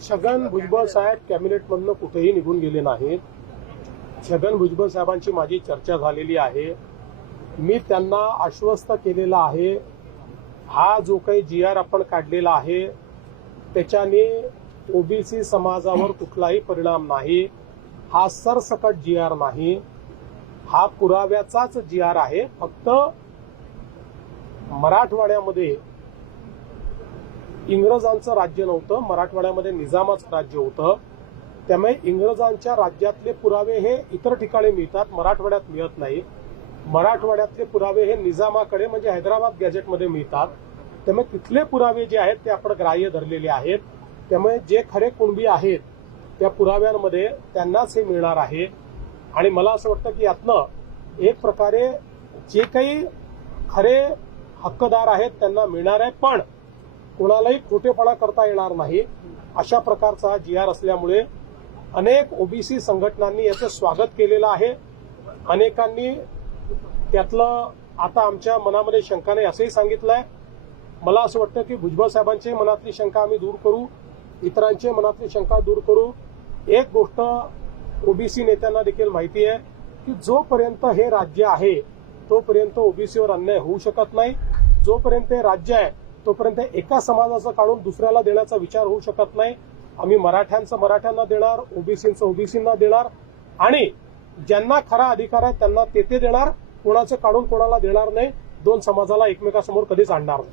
छगन भुजबळ साहेब कॅबिनेटमधनं कुठेही निघून गेले नाहीत. छगन भुजबळ साहेबांची माझी चर्चा झालेली आहे. मी त्यांना आश्वस्त केलेलं आहे, हा जो काही GR आपण काढलेला आहे त्याच्याने ओबीसी समाजावर कुठलाही परिणाम नाही. हा सरसकट GR नाही, हा पुराव्याचाच GR आहे. फक्त मराठवाड्यामध्ये इंग्रजांचं राज्य नव्हतं, मराठवाड्यामध्ये निजामाचं राज्य होतं. त्यामुळे इंग्रजांच्या राज्यातले पुरावे हे इतर ठिकाणी मिळतात, मराठवाड्यात मिळत नाही. मराठवाड्यातले पुरावे हे निजामाकडे म्हणजे हैदराबाद गॅजेटमध्ये मिळतात. त्यामुळे तिथले पुरावे जे आहेत ते आपण ग्राह्य धरलेले आहेत. त्यामुळे जे खरे कुणबी आहेत त्या पुराव्यांमध्ये त्यांनाच हे मिळणार आहे. आणि मला असं वाटतं की यातनं एक प्रकारे जे काही खरे हक्कदार आहेत त्यांना मिळणार आहे, पण कोणालाही खोटेपणा करता येणार नाही अशा प्रकारचा हा GR असल्यामुळे अनेक ओबीसी संघटनांनी याचं स्वागत केलेलं आहे. अनेकांनी त्यातलं आता आमच्या मनामध्ये शंका नाही असंही सांगितलंय. मला असं वाटतं की भुजबळ साहेबांची मनातली शंका आम्ही दूर करू, इतरांची मनातली शंका दूर करू. एक गोष्ट ओबीसी नेत्यांना देखील माहिती आहे की जोपर्यंत हे राज्य आहे तोपर्यंत ओबीसीवर अन्याय होऊ शकत नाही. जोपर्यंत हे राज्य आहे तोपर्यंत एका समाजाचं काढून दुसऱ्याला देण्याचा विचार होऊ शकत नाही. आम्ही मराठ्यांचं मराठ्यांना देणार, ओबीसींचं ओबीसींना देणार आणि ज्यांना खरा अधिकार आहे त्यांना ते देणार. कोणाचं काढून कोणाला देणार नाही. दोन समाजाला एकमेकासमोर कधीच आणणार नाही.